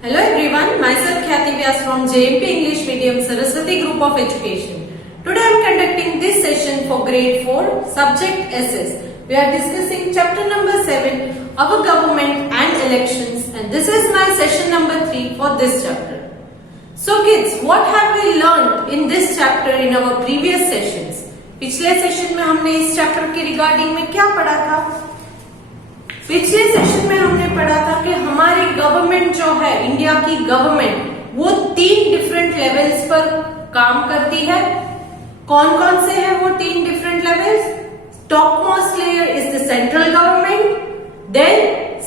Hello everyone, myself Khyati Vyas from JMP English Medium Saraswati Group of Education. Today I am conducting this session for grade 4 subject SS. We are discussing chapter number 7 our government and elections, and this is my session number 3 for this chapter. So kids, what have we learned in this chapter in our previous sessions? पिछले session में हमने इस chapter के regarding में क्या पढ़ा था? पिछले सेशन में हमने पढ़ा था कि हमारी गवर्नमेंट जो है, इंडिया की गवर्नमेंट, वो 3 डिफरेंट लेवल्स पर काम करती है. कौन कौन से हैं वो 3 different levels? Top most layer is the central government, then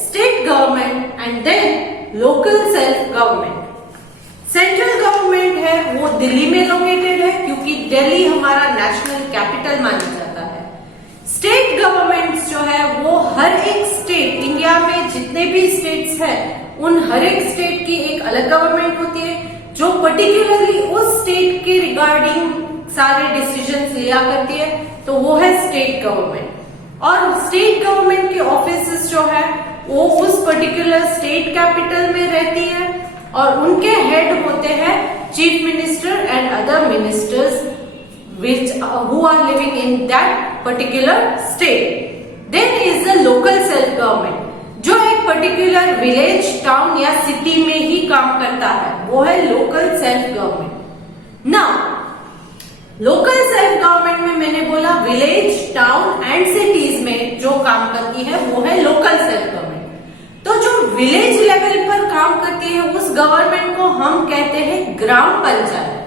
state government and then local self government. सेंट्रल गवर्नमेंट है वो दिल्ली में लोकेटेड है क्योंकि दिल्ली हमारा नेशनल कैपिटल माना जाता है. स्टेट गवर्नमेंट्स जो है वो हर एक स्टेट, इंडिया में जितने भी स्टेट्स हैं उन हर एक स्टेट की एक अलग गवर्नमेंट होती है जो पर्टिकुलरली उस स्टेट के रिगार्डिंग सारे डिसीजंस लिया करती है, तो वो है स्टेट गवर्नमेंट. और स्टेट गवर्नमेंट के ऑफिसेस जो है वो उस पर्टिकुलर स्टेट कैपिटल में रहती है और उनके हेड होते हैं chief minister and other ministers which who are living in that particular state. Then is the local self government, जो एक पर्टिकुलर विलेज, टाउन या सिटी में ही काम करता है, वो है local self government. Now local self government में मैंने बोला विलेज, टाउन एंड सिटीज में जो काम करती है वो है लोकल सेल्फ गवर्नमेंट. तो जो विलेज लेवल पर काम करती है उस गवर्नमेंट को हम कहते हैं ग्राम पंचायत.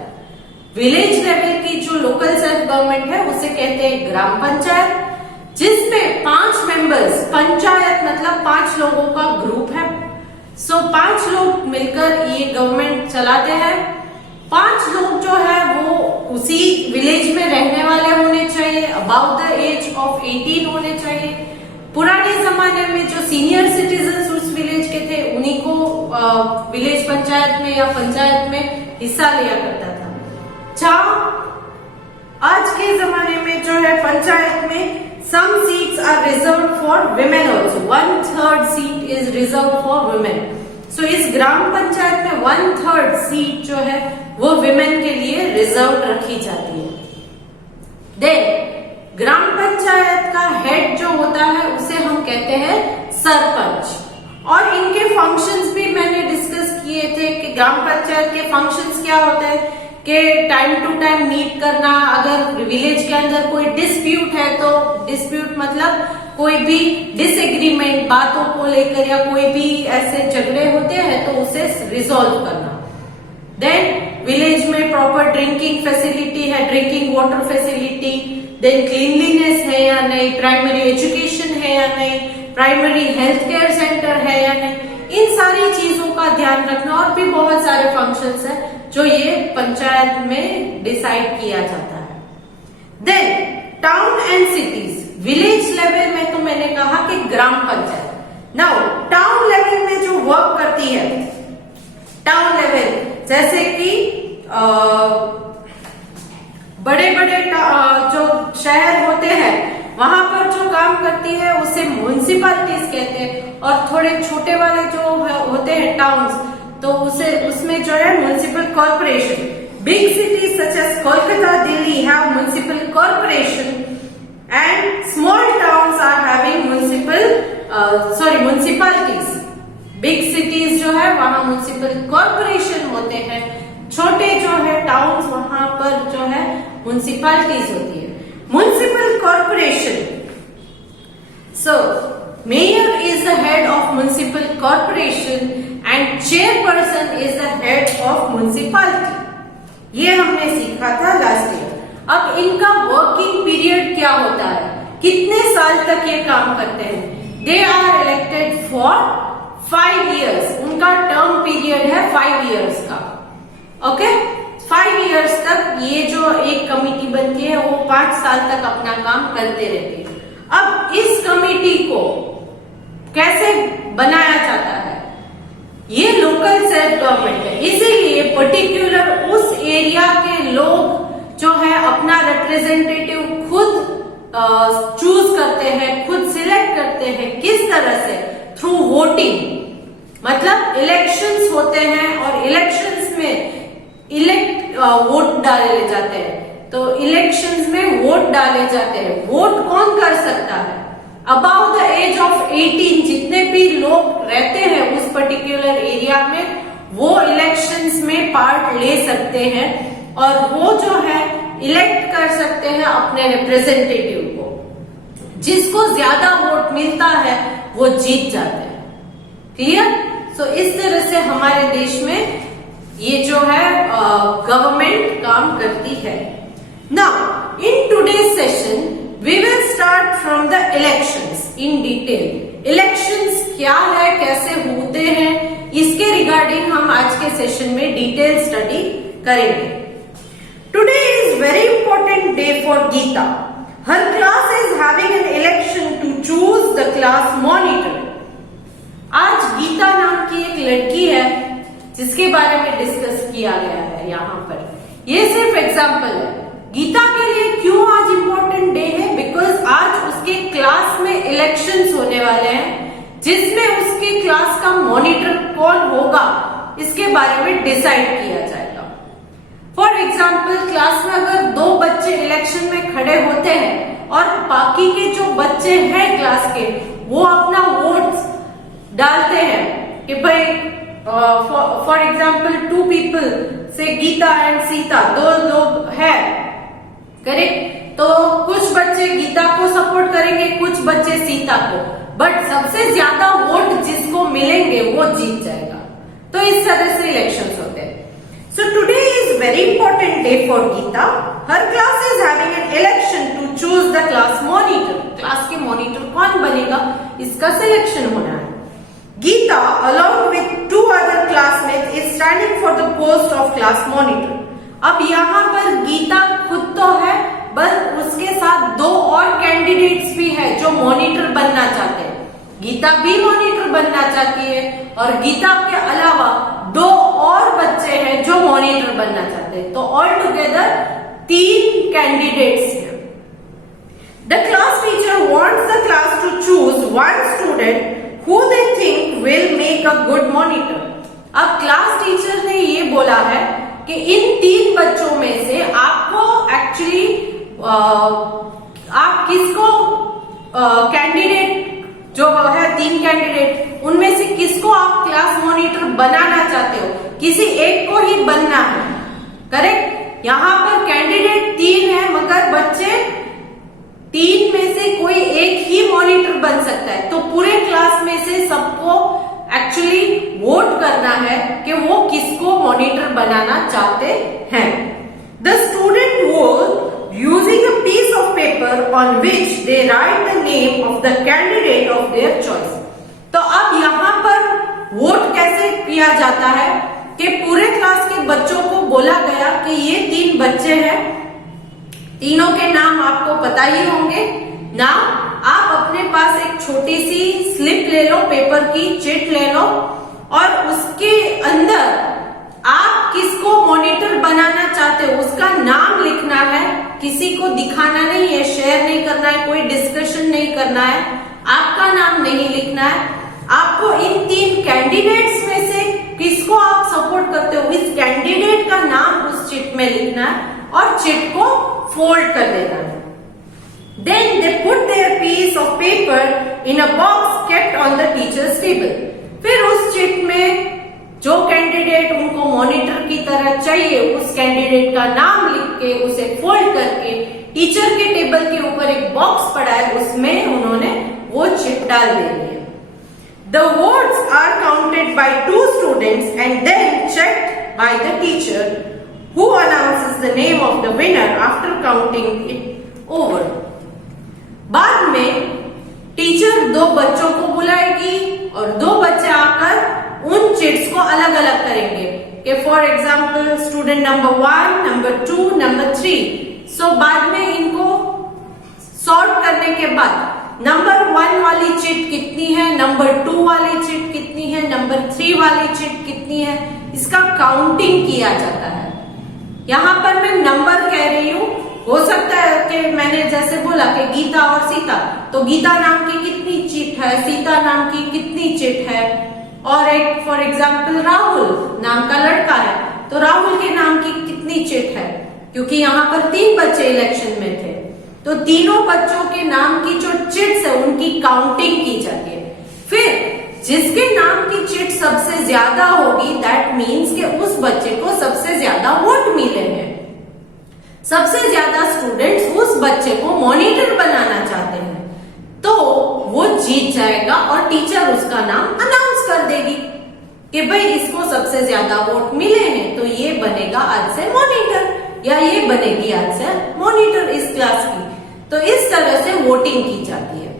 विलेज लेवल की जो लोकल सेल्फ गवर्नमेंट है उसे कहते हैं ग्राम पंचायत, जिसमें 5 मेंबर्स, पंचायत मतलब 5 लोगों का ग्रुप है. सो 5 लोग मिलकर ये गवर्नमेंट चलाते हैं. 5 लोग जो है वो उसी विलेज में रहने वाले होने चाहिए, अबाउट द एज ऑफ 18 होने चाहिए. पुराने जमाने में जो सीनियर सिटीजन उस विलेज के थे उन्हीं को विलेज पंचायत में या पंचायत में हिस्सा लिया करता था. आज के जमाने में जो है पंचायत में some seats are reserved for women also. 1/3 seat is reserved for women. So इस ग्राम पंचायत में 1/3 सीट जो है वो women के लिए रिजर्व रखी जाती है. देन ग्राम पंचायत का हेड जो होता है उसे हम कहते हैं सरपंच. और इनके फंक्शंस भी मैंने डिस्कस किए थे कि ग्राम पंचायत के फंक्शंस क्या होते हैं कि टाइम टू टाइम मीट करना, अगर विलेज के अंदर कोई डिस्प्यूट है तो डिस्प्यूट मतलब कोई भी डिसएग्रीमेंट, बातों को लेकर या कोई भी ऐसे झगड़े होते हैं तो उसे रिजॉल्व करना. देन विलेज में प्रॉपर ड्रिंकिंग फैसिलिटी है, drinking water facility. Then cleanliness है या नहीं, प्राइमरी एजुकेशन है या नहीं, प्राइमरी हेल्थ केयर सेंटर है या नहीं, इन सारी चीजों का ध्यान रखना. और भी बहुत सारे फंक्शंस हैं जो ये पंचायत में डिसाइड किया जाता है. Then town and cities. Village level में तो मैंने कहा कि gram panchayat. Now town level में जो वर्क करती है, टाउन लेवल जैसे कि बड़े बड़े जो शहर होते हैं वहां पर जो काम करती है उसे म्युनिसिपैलिटीज कहते हैं. और थोड़े छोटे वाले जो होते हैं टाउन्स, तो उसमें जो है municipal corporation. Big cities such as Kolkata, Delhi have municipal corporation and small towns are having municipalities. Big cities जो है वहां म्युनिसिपल कॉर्पोरेशन होते हैं, छोटे जो है टाउन्स वहां पर जो है म्युनिसिपैलिटीज होती है. Municipal corporation. So mayor is the head of municipal corporation and chairperson is the head of municipality. ये हमने सीखा था लास्ट ईयर. अब इनका वर्किंग पीरियड क्या होता है, कितने साल तक ये काम करते हैं? They are elected for 5 years. उनका टर्म पीरियड है 5 years का. ओके, 5 years तक ये जो एक कमिटी बनती है वो 5 साल तक अपना काम करते रहते हैं. अब इस कमिटी को कैसे बनाया जाता है? ये लोकल सेल्फ गवर्नमेंट है, इसीलिए पर्टिकुलर उस एरिया के लोग जो है अपना रिप्रेजेंटेटिव खुद चूज करते हैं, खुद सिलेक्ट करते हैं. किस तरह से? Through voting. मतलब इलेक्शंस होते हैं और इलेक्शंस में वोट डाले जाते हैं। तो इलेक्शंस में वोट डाले जाते हैं। वोट कौन कर सकता है? अबाउट द एज ऑफ 18 जितने भी लोग रहते हैं उस पर्टिकुलर एरिया में, वो इलेक्शंस में पार्ट ले सकते हैं और वो जो है इलेक्ट कर सकते हैं अपने रिप्रेजेंटेटिव को। जिसको ज्यादा वोट मिलता है वो जीत जाते हैं। क्लियर? सो इस तरह से हमारे देश में ये जो है गवर्नमेंट काम करती है। Now in today's session we will start from the elections in detail. Elections क्या है, कैसे होते हैं, इसके रिगार्डिंग हम आज के सेशन में डिटेल स्टडी करेंगे। Today is very important day for Geeta. हर class is having an election to choose the class monitor. आज गीता नाम की एक लड़की है जिसके बारे में डिस्कस किया गया है यहाँ पर। ये सिर्फ एग्जाम्पल है। गीता के लिए क्यों आज इंपॉर्टेंट डे है? बिकॉज आज उसके क्लास में इलेक्शंस होने वाले हैं जिसमें उसके क्लास का मॉनिटर कौन होगा इसके बारे में डिसाइड किया जाएगा। फॉर एग्जाम्पल क्लास में अगर 2 बच्चे इलेक्शन में खड़े होते हैं और बाकी के जो बच्चे हैं क्लास के वो अपना वोट्स डालते हैं कि भाई फॉर एग्जाम्पल 2 पीपल से गीता एंड सीता, 2 लोग है, करेक्ट? तो कुछ बच्चे गीता को सपोर्ट करेंगे, कुछ बच्चे सीता को, बट सबसे ज्यादा वोट जिसको मिलेंगे वो जीत जाएगा। तो इस तरह से इलेक्शंस होते हैं। So today is very important day for Geeta. हर class is having an election to choose the class monitor. Class के मॉनिटर कौन बनेगा इसका सिलेक्शन होना है। Geeta, along with 2 other classmates, is standing for the post of class monitor. अब यहाँ पर गीता खुद तो है, बस उसके साथ 2 और कैंडिडेट्स भी है जो मॉनिटर बनना चाहते हैं। गीता भी मॉनिटर बनना चाहती है और गीता के अलावा 2 और बच्चे हैं जो मॉनिटर बनना चाहते हैं। तो ऑल टुगेदर 3 कैंडिडेट्स हैं। The class teacher wants the class to choose one student who they think will make a good monitor. अब क्लास टीचर ने ये बोला है कि इन 3 बच्चों में से आपको एक्चुअली आप किसको कैंडिडेट जो है 3 कैंडिडेट उनमें से किसको आप क्लास मॉनिटर बनाना चाहते हो, किसी एक को ही बनना है। करेक्ट? यहाँ पर कैंडिडेट 3 है मगर बच्चे 3 में से कोई एक ही मॉनिटर बन सकता है। तो पूरे क्लास में से सबको एक्चुअली वोट करना है कि वो किसको मॉनिटर बनाना चाहते हैं। The student vote using a piece of paper on which they write the name of the candidate of their choice. तो अब यहाँ पर वोट कैसे किया जाता है कि पूरे क्लास के बच्चों को बोला गया कि ये 3 बच्चे हैं, तीनों के नाम आपको पता ही होंगे ना। आप अपने पास एक छोटी सी स्लिप ले लो, पेपर की चिट ले लो और उसके अंदर आप किसको मॉनिटर बनाना चाहते हो उसका नाम लिखना है। किसी को दिखाना नहीं है, शेयर नहीं करना है, कोई डिस्कशन नहीं करना है, आपका नाम नहीं लिखना है। आपको इन 3 कैंडिडेट्स में से किसको आप सपोर्ट करते हो इस कैंडिडेट का नाम उस चिट में लिखना है और चिट को फोल्ड कर देना है। Then they put their piece of paper in a box kept on the teacher's table. फिर उस चिट में जो कैंडिडेट उनको मॉनिटर की तरह चाहिए उस कैंडिडेट का नाम लिख के उसे फोल्ड करके टीचर के टेबल के ऊपर एक बॉक्स पड़ा है उसमें उन्होंने वो चिट डाल देनी है। The votes are counted by 2 students and then checked by the teacher who announces the name of the winner after counting it over. बाद में टीचर 2 बच्चों को बुलाएगी और 2 बच्चे आकर उन चिट्स को अलग अलग करेंगे कि for example student number 1, number 2, number 3। सो बाद में इनको सॉर्ट करने के बाद नंबर 1 वाली चिट कितनी है, नंबर 2 वाली चिट कितनी है, नंबर 3 वाली चिट कितनी है, इसका काउंटिंग किया जाता है। यहाँ पर मैं नंबर कह रही हूँ, हो सकता है कि मैंने जैसे बोला कि गीता और सीता, तो गीता नाम की कितनी चिट है, सीता नाम की कितनी चिट है, और एक फॉर एग्जाम्पल राहुल नाम का लड़का है, तो राहुल के नाम की कितनी चिट है, क्योंकि यहाँ पर 3 बच्चे इलेक्शन में थे, तो तीनों बच्चों के नाम की जो चिट्स है उनकी काउंटिंग की जाती है। फिर जिसके नाम की चिट सबसे ज्यादा होगी दैट मीन्स कि उस बच्चे को सबसे ज्यादा वोट मिले हैं। सबसे ज्यादा स्टूडेंट्स उस बच्चे को मॉनिटर बनाना चाहते हैं, तो वो जीत जाएगा और टीचर उसका नाम अनाउंस कर देगी कि भाई इसको सबसे ज्यादा वोट मिले हैं, तो ये बनेगा आज से मॉनिटर या ये बनेगी आज से मॉनिटर इस क्लास की। तो इस तरह से वोटिंग की जाती है।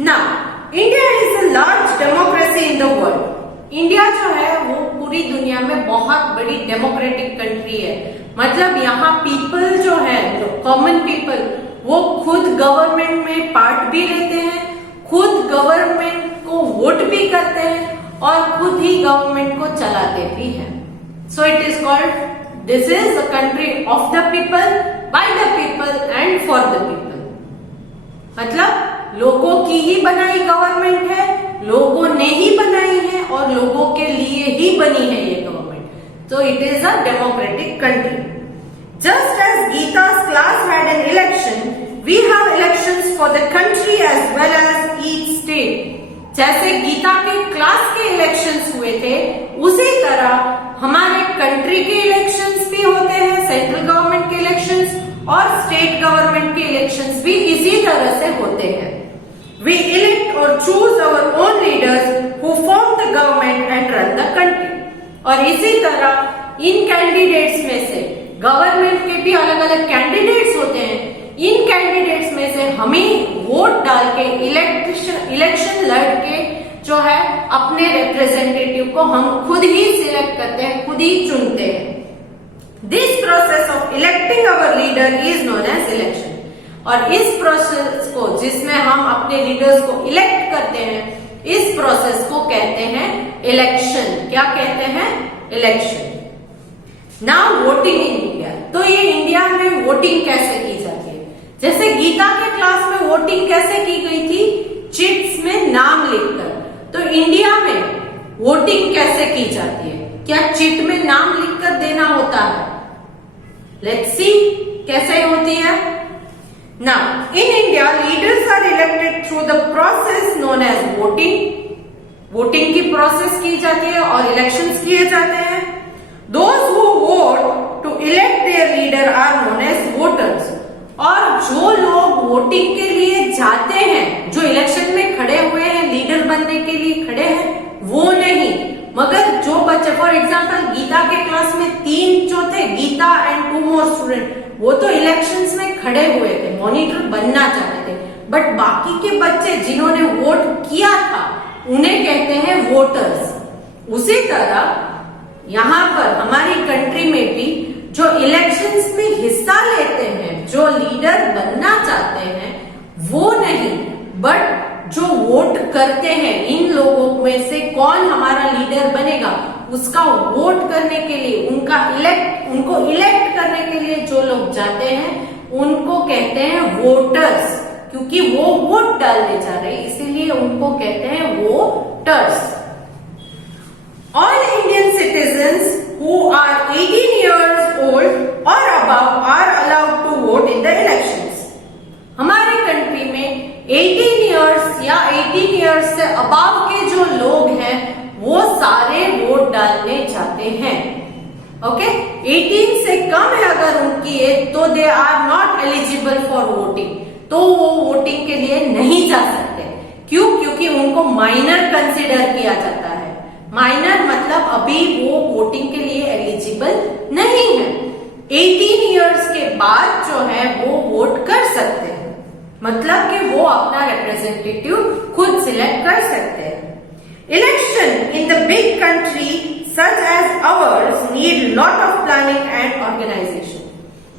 Now India is a large democracy in the world. India जो है वो पूरी दुनिया में बहुत बड़ी डेमोक्रेटिक कंट्री है। मतलब यहाँ पीपल जो है, कॉमन पीपल, वो खुद गवर्नमेंट में पार्ट भी लेते हैं, खुद गवर्नमेंट को वोट भी करते हैं और खुद ही गवर्नमेंट को चलाते भी हैं। So it is called, this is a country of the people, by the people and for the people. मतलब लोगों की ही बनाई गवर्नमेंट है, लोगों ने ही बनाई है और लोगों के लिए ही बनी है ये गवर्नमेंट। तो it is a democratic country. Just as गीता's class had an election, we have elections for the country as well as each state. जैसे गीता के क्लास के इलेक्शंस हुए थे, उसी तरह हमारे कंट्री के इलेक्शंस भी होते हैं, सेंट्रल गवर्नमेंट के इलेक्शंस और स्टेट गवर्नमेंट के इलेक्शंस भी इसी तरह से होते हैं। We elect or choose our own leaders who form the government and run the country. और इसी तरह इन कैंडिडेट्स में से, गवर्नमेंट के भी अलग अलग कैंडिडेट्स होते हैं, इन कैंडिडेट्स में से हमें वोट डाल के इलेक्शन लड़ के जो है अपने रिप्रेजेंटेटिव को हम खुद ही सिलेक्ट करते हैं, खुद ही चुनते हैं। This process of electing our leader is known as election. और इस प्रोसेस को, जिसमें हम अपने लीडर्स को इलेक्ट करते हैं, इस प्रोसेस को कहते हैं इलेक्शन। क्या कहते हैं? Election. Now voting in India. तो ये इंडिया में वोटिंग कैसे की जाती है? जैसे गीता के क्लास में वोटिंग कैसे की गई थी? चिट्स में नाम लिखकर। तो इंडिया में वोटिंग कैसे की जाती है? क्या चिट में नाम लिखकर देना होता है? लेट्स सी कैसे होती है। Now, in India, leaders are elected through the process known as voting. Voting की प्रोसेस की जाती है और इलेक्शंस किए जाते हैं। Those who vote to elect their leader are known as voters. और जो लोग वोटिंग के लिए जाते हैं, जो इलेक्शन में खड़े हुए हैं, लीडर बनने के लिए खड़े हैं, वो नहीं, मगर जो बच्चे, फॉर एग्जाम्पल गीता के क्लास में 3 जो थे, गीता एंड 2 मोर स्टूडेंट, वो तो इलेक्शंस में खड़े हुए थे, मॉनिटर बनना चाहते थे, बट बाकी के बच्चे जिन्होंने वोट किया था उन्हें कहते हैं वोटर्स। उसी तरह यहाँ पर हमारी कंट्री में भी जो इलेक्शंस में हिस्सा लेते हैं, जो लीडर बनना चाहते हैं, वो नहीं, बट जो वोट करते हैं, इन लोगों में से कौन हमारा लीडर बनेगा, उसका वोट करने के लिए, उनको इलेक्ट करने के लिए जो लोग जाते हैं, उनको कहते हैं वोटर्स। क्योंकि वो वोट डालने जा रहे हैं, इसीलिए उनको कहते हैं voters. All Indian citizens who are 18 years old or above are allowed to vote in the elections. हमारी कंट्री में 18 इयर्स या 18 इयर्स से अबव के जो लोग हैं वो सारे वोट डालने जाते हैं। ओके, 18 से कम है अगर उनकी एज, तो they are not eligible for voting, तो वो वोटिंग के लिए नहीं जा सकते। क्यों? क्योंकि उनको माइनर कंसिडर किया जाता है। माइनर मतलब अभी वो वोटिंग के लिए एलिजिबल नहीं है। 18 इयर्स के बाद जो है वो वोट कर सकते हैं, मतलब कि वो अपना रिप्रेजेंटेटिव खुद सिलेक्ट कर सकते हैं। Election in the big country such as ours need lot of planning and organisation.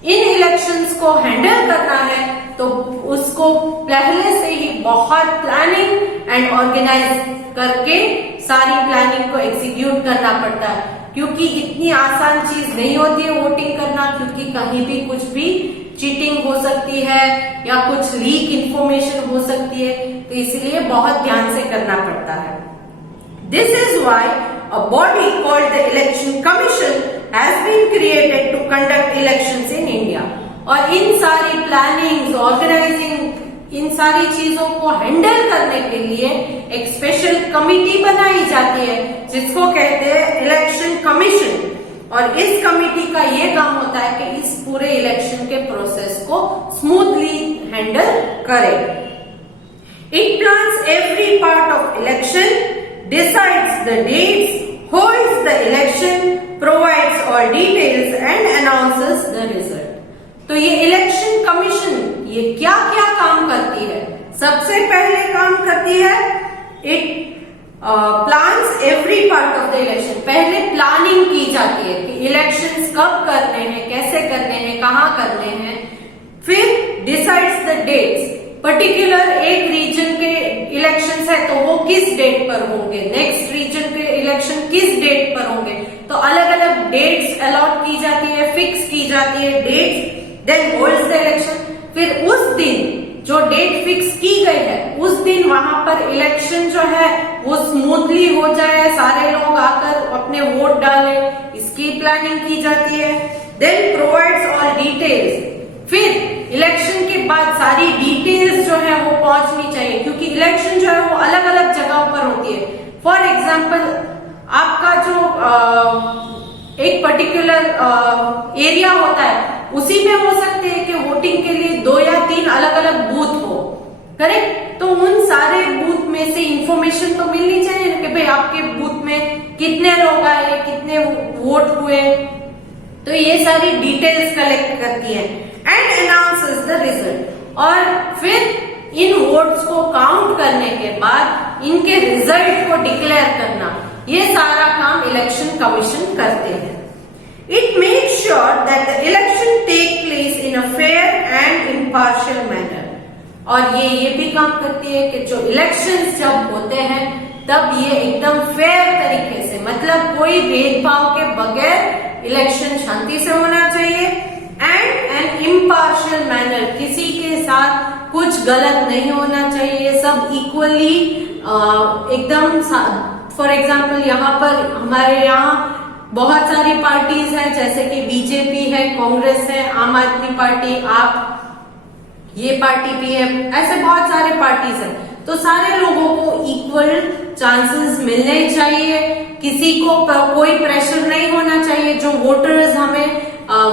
इन इलेक्शंस को हैंडल करना है तो उसको पहले से ही बहुत प्लानिंग एंड ऑर्गेनाइज करके सारी प्लानिंग को एग्जीक्यूट करना पड़ता है, क्योंकि इतनी आसान चीज नहीं होती है वोटिंग करना, क्योंकि कहीं भी कुछ भी चीटिंग हो सकती है या कुछ लीक इंफॉर्मेशन हो सकती है, तो इसलिए बहुत ध्यान से करना पड़ता है। This is why a body called the Election Commission has been created to conduct elections in India. और इन सारी प्लानिंग, ऑर्गेनाइजिंग, इन सारी चीजों को हैंडल करने के लिए एक स्पेशल कमिटी बनाई जाती है जिसको कहते हैं इलेक्शन कमीशन। और इस कमिटी का ये काम होता है कि इस पूरे इलेक्शन के प्रोसेस को स्मूथली हैंडल करे। It plans every part of election, decides the dates, holds the election, provides all details and announces the result. तो ये इलेक्शन कमीशन ये क्या क्या काम करती है? सबसे पहले काम करती है it plans every part of the election. पहले प्लानिंग की जाती है कि इलेक्शंस कब करने हैं, कैसे करने हैं, कहाँ करने हैं। फिर डिसाइड्स द डेट्स, पर्टिकुलर एक रीजन के इलेक्शंस है तो वो किस डेट पर होंगे, नेक्स्ट रीजन के इलेक्शन किस डेट पर होंगे, तो अलग अलग डेट्स अलॉट की जाती है, फिक्स की जाती है dates. Then holds the election, फिर उस दिन जो डेट फिक्स की गई है उस दिन वहां पर इलेक्शन जो है वो स्मूथली हो जाए, सारे लोग आकर अपने वोट डालें, इसकी प्लानिंग की जाती है। देन प्रोवाइड्स ऑल डिटेल्स, फिर इलेक्शन के बाद सारी डिटेल्स जो है वो पहुंचनी चाहिए क्योंकि इलेक्शन जो है वो अलग अलग जगहों पर होती है। फॉर एग्जाम्पल आपका जो एक पर्टिकुलर एरिया होता है उसी में हो सकते हैं कि वोटिंग के लिए 2 या 3 अलग अलग बूथ हो, करेक्ट। तो उन सारे बूथ में से इंफॉर्मेशन तो मिलनी चाहिए ना कि भाई आपके बूथ में कितने लोग आए, कितने वोट हुए, तो ये सारी डिटेल्स कलेक्ट करती है। एंड अनाउंसेस द रिजल्ट, और फिर इन वोट्स को काउंट करने के बाद इनके रिजल्ट को डिक्लेयर करना, ये सारा काम इलेक्शन कमीशन करते हैं। It makes sure that the election take place in a fair and impartial manner. और ये भी काम करती है कि जो इलेक्शंस जब होते हैं तब ये एकदम फेयर तरीके से, मतलब कोई भेदभाव के बगैर इलेक्शन शांति से होना चाहिए। एंड एन इम्पार्शियल मैनर, किसी के साथ कुछ गलत नहीं होना चाहिए, सब इक्वली एकदम। फॉर एग्जाम्पल यहाँ पर हमारे यहाँ बहुत सारी पार्टीज हैं जैसे कि बीजेपी है, कांग्रेस है, आम आदमी पार्टी, आप ये पार्टी भी है, ऐसे बहुत सारे पार्टीज हैं। तो सारे लोगों को इक्वल चांसेस मिलने चाहिए, किसी को कोई प्रेशर नहीं होना चाहिए। जो वोटर्स हमें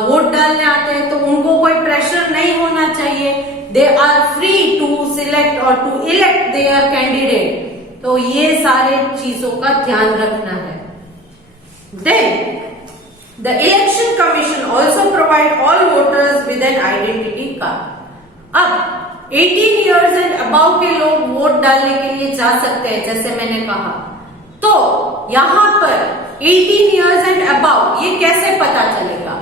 वोट डालने आते हैं तो उनको कोई प्रेशर नहीं होना चाहिए। They are free to select और टू इलेक्ट देयर कैंडिडेट। तो ये सारे चीजों का ध्यान रखना है। Then, the election commission also provide all voters with an identity card. अब 18 years and above के लोग वोट डालने के लिए जा सकते हैं, जैसे मैंने कहा। तो यहाँ पर 18 years and above ये कैसे पता चलेगा?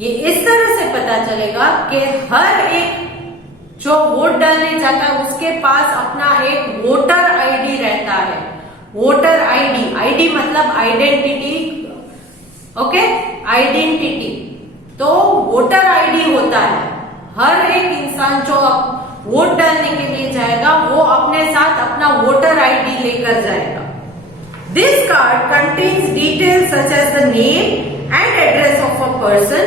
ये इस तरह से पता चलेगा कि हर एक जो वोट डालने जाता है उसके पास अपना एक वोटर आईडी रहता है। वोटर आईडी, आईडी मतलब आइडेंटिटी, ओके, आइडेंटिटी। तो वोटर आईडी होता है, हर एक इंसान जो वोट डालने के लिए जाएगा वो अपने साथ अपना वोटर आईडी लेकर जाएगा। This card contains details such as the name and address of a person.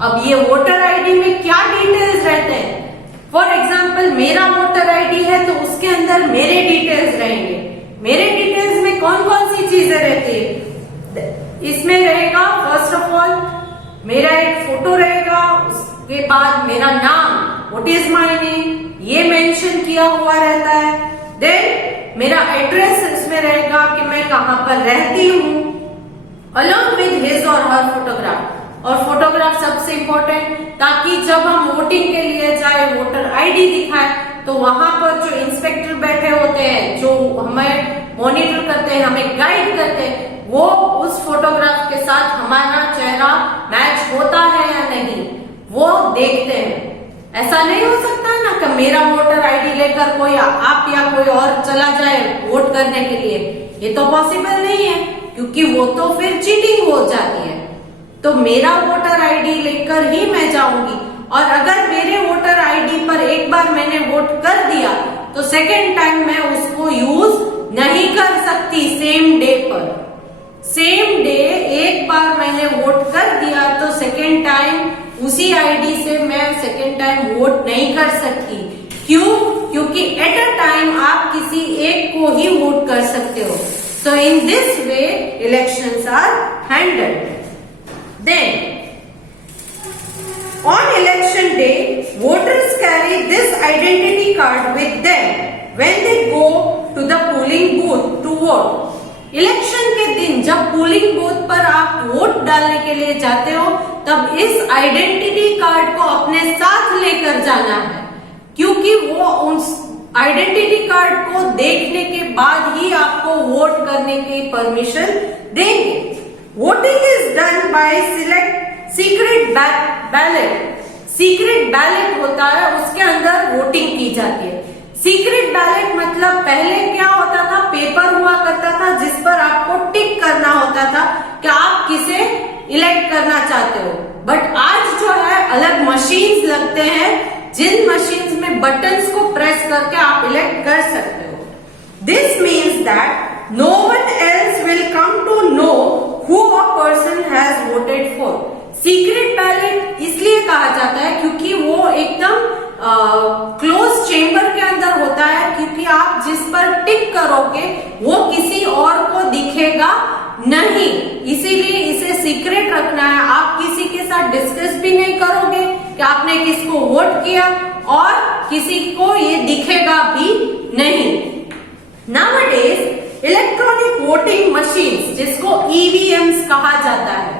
अब ये वोटर आईडी में क्या डिटेल्स रहते हैं? फॉर एग्जाम्पल मेरा वोटर आईडी है तो उसके अंदर मेरे डिटेल्स रहेंगे। मेरे डिटेल्स में कौन कौन सी चीजें रहती है? इसमें रहेगा फर्स्ट ऑफ ऑल मेरा एक फोटो रहेगा, उसके बाद मेरा नाम, व्हाट इज माय नेम, ये मेंशन किया हुआ रहता है। देन मेरा एड्रेस इसमें रहेगा कि मैं कहाँ पर रहती हूँ, अलॉन्ग विद हिज और हर फोटोग्राफ। और फोटोग्राफ सबसे इम्पोर्टेंट, ताकि जब हम वोटिंग के लिए जाए वोटर आईडी दिखाए तो वहां पर जो इंस्पेक्टर बैठे होते हैं, जो हमें मॉनिटर करते हैं, हमें गाइड करते हैं, वो उस फोटोग्राफ के साथ हमारा चेहरा मैच होता है या नहीं वो देखते हैं। ऐसा नहीं हो सकता ना कि मेरा वोटर आईडी लेकर कोई आप या कोई और चला जाए वोट करने के लिए, ये तो पॉसिबल नहीं है क्योंकि वो तो फिर चीटिंग हो जाती है। तो मेरा वोटर आईडी लेकर ही मैं जाऊंगी, और अगर मेरे वोटर आईडी पर एक बार मैंने वोट कर दिया तो सेकेंड टाइम मैं उसको यूज नहीं कर सकती सेम डे पर। सेम डे एक बार मैंने वोट कर दिया तो सेकेंड टाइम उसी आईडी से मैं सेकेंड टाइम वोट नहीं कर सकती। क्यों? क्योंकि एट अ टाइम आप किसी एक को ही वोट कर सकते हो। So in this way elections are handled. Then on election day, voters carry this identity card with them when they go to the polling booth to vote. Election के दिन जब पोलिंग बूथ पर आप vote डालने के लिए जाते हो तब इस आइडेंटिटी कार्ड को अपने साथ लेकर जाना है, क्योंकि वो उस आइडेंटिटी कार्ड को देखने के बाद ही आपको वोट करने की परमिशन देंगे। Voting is done by select secret ballot. Secret ballot होता है, उसके अंदर वोटिंग की जाती है। सीक्रेट बैलेट मतलब पहले क्या होता था, पेपर हुआ करता था जिस पर आपको टिक करना होता था कि आप किसे इलेक्ट करना चाहते हो। बट आज जो है अलग मशीन्स लगते हैं जिन मशीन्स में बटन्स को प्रेस करके आप इलेक्ट कर सकते हो। This means that no one else will come to know who a person has voted for. Secret ballot इसलिए कहा जाता है क्योंकि वो एकदम क्लोज चेम्बर के अंदर होता है, क्योंकि आप जिस पर टिक करोगे वो किसी और को दिखेगा नहीं, इसीलिए इसे सीक्रेट रखना है। आप किसी के साथ डिस्कस भी नहीं करोगे कि आपने किसको वोट किया और किसी को ये दिखेगा भी नहीं। नाउअडेज इलेक्ट्रॉनिक वोटिंग मशीन्स, जिसको ईवीएम्स कहा जाता है,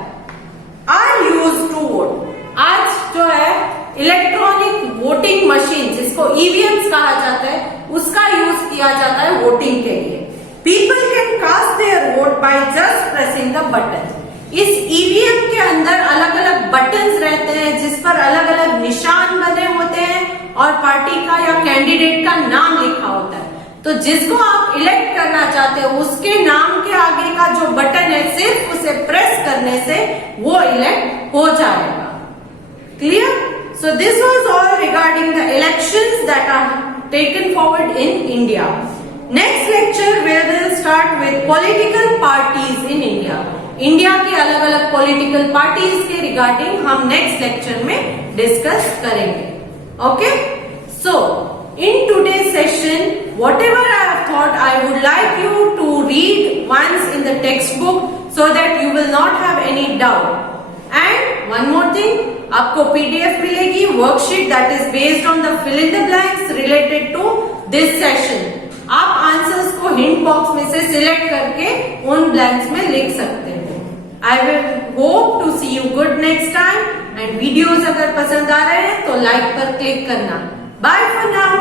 आर यूज टू वोट। आज जो है इलेक्ट्रॉनिक वोटिंग मशीन, जिसको ईवीएम्स कहा जाता है, उसका यूज किया जाता है वोटिंग के लिए। People can cast their vote by just pressing the button. इस ईवीएम के अंदर अलग अलग बटन्स रहते हैं जिस पर अलग अलग निशान बने होते हैं और पार्टी का या कैंडिडेट का नाम लिखा होता है। तो जिसको आप इलेक्ट करना चाहते हो उसके नाम के आगे का जो बटन है, सिर्फ उसे प्रेस करने से वो इलेक्ट हो जाएगा। Clear? So this was all regarding the elections that are taken forward in India. Next lecture we will start with political parties in India. India की अलग अलग पॉलिटिकल पार्टीज के रिगार्डिंग हम नेक्स्ट लेक्चर में discuss करेंगे। Okay, so in today's session, whatever I have thought, I would like you to read once in the textbook so that you will not have any doubt. And one more thing, आपको PDF मिलेगी worksheet that is based on the fill in the blanks related to this session. आप answers को hint box में से select करके उन blanks में लिख सकते हो। I will hope to see you good next time. And videos अगर पसंद आ रहे हैं तो लाइक पर क्लिक करना। Bye for now.